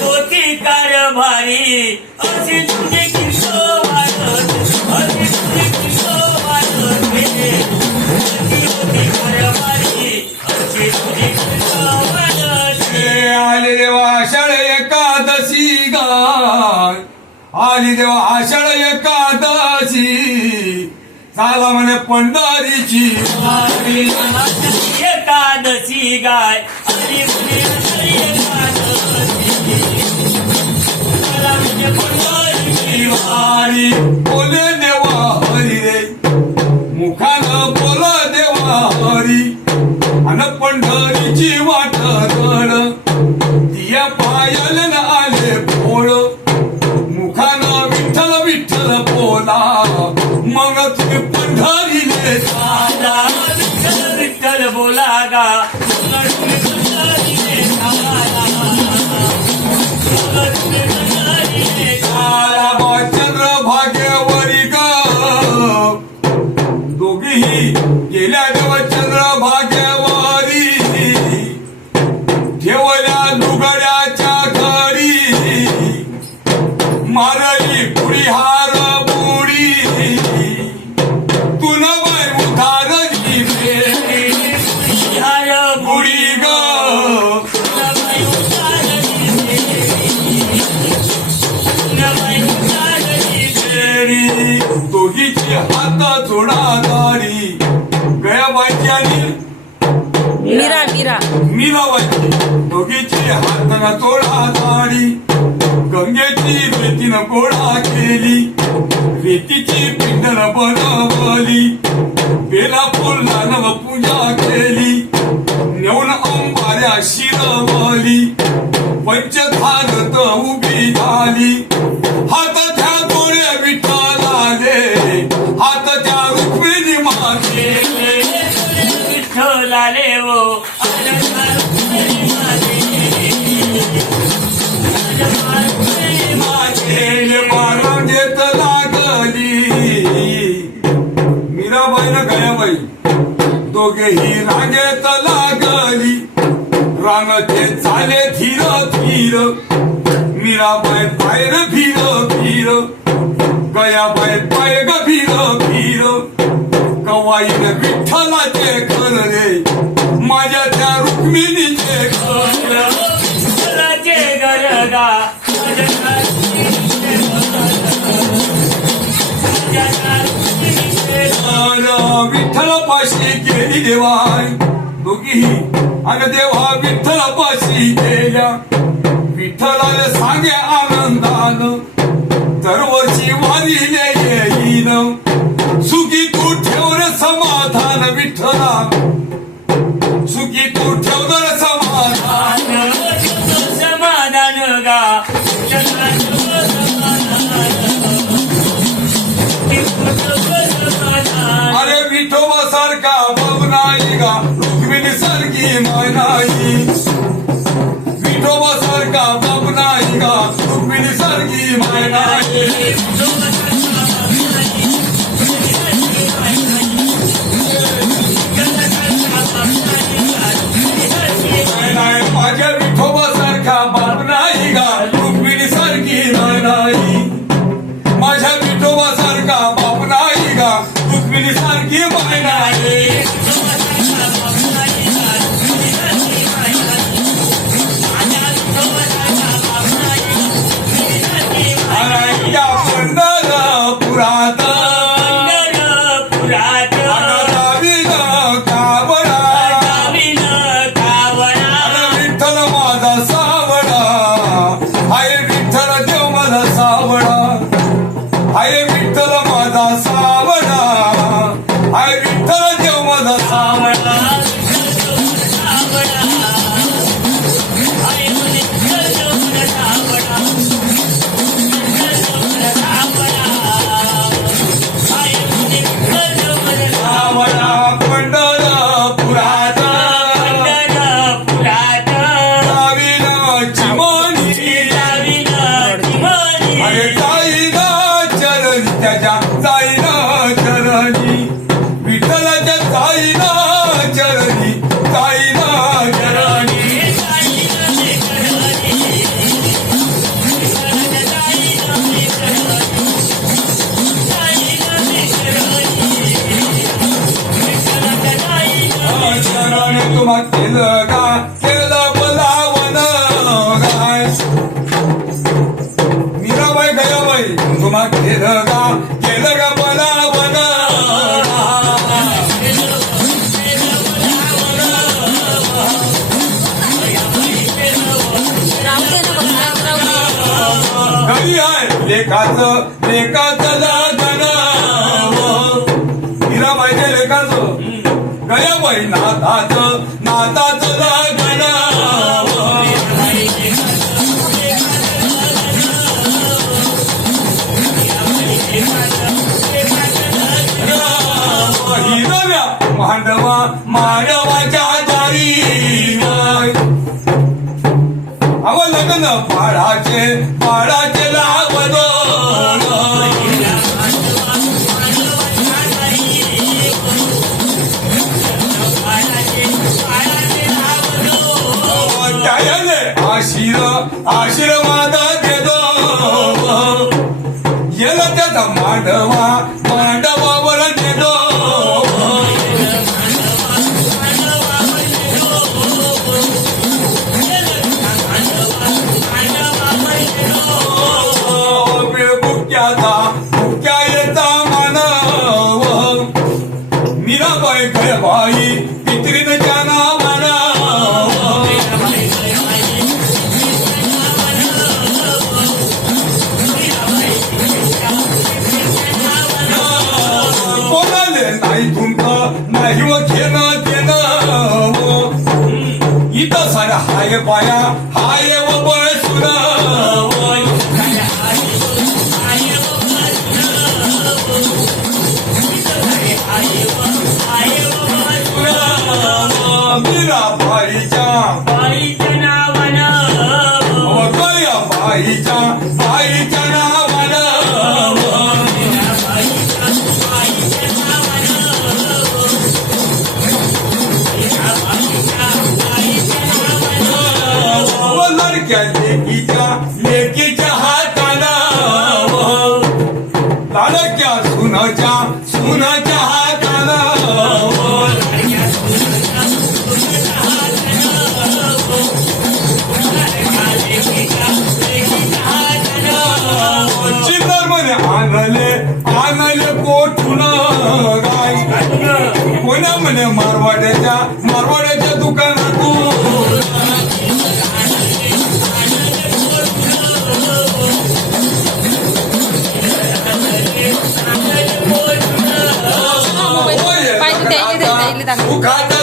होती कारभारी असे तुझे किस्सो असे तुझे होती कारभारी असे तुझे आले देवा आषाढ एकादशी गाय आली देवा आषाढ एकादशी. झाला म्हणे पंढरीची. एकादशी गाय. दोघीची हात जोडा गाडी. गयाबाईची आणि मीरा मीरा. मीराबाईची दोघीची हाताना गाडी. गंगेची रेतीनं गोळा केली. रेतीची पिंडन बनवली. बेला फुलानं पूजा केली. नेऊन अंबाऱ्या शिरवली. पंचधारत उभी झाली. विठ्ठलाले वो हो. मागे मारून देत लागली मीराबाई न गयाबाई दोघेही रांगेत लागली. रांगते झाले धीर धीर मीराबाई बाहेर भीर भीर गयाबाई पाय गभीर भीर. कवाईन विठ्ठलाचे घर रे माझ्या त्या रुक्मिणीचे घर विठ्ठलाचे गरगा विठ्ठल पाशी गेली देवाय दोघीही अन देवा विठ्ठल पाशी गेल्या. विठ्ठलाला सांगे आनंदानं दरवर्षी नाही विठोबा सारखा बाप नाही का? रुक्मिणी सारखी माय नाही Thy कधी आहे? लेखाच लेखाच लग्न मीराबाईच्या लेखाचं. गयाबाई नाथाच नाथाच लग्न हिरव्या मांडवा मांडवाच्या दारी अव लग्न पाळाचे पाळाचे I should have हाय पाया हाय बसून मीरा बाईच्या बाईच्या नावानं. गया बाईच्या लेकीच्या लेकीच्या हाताला. लाडक्या सुनाच्या सुनाच्या हातानं चिल्लर म्हणे आणले आणले कोठून गाय कोणा म्हणे मारवाड्याच्या मारवाड्याच्या दुकान también.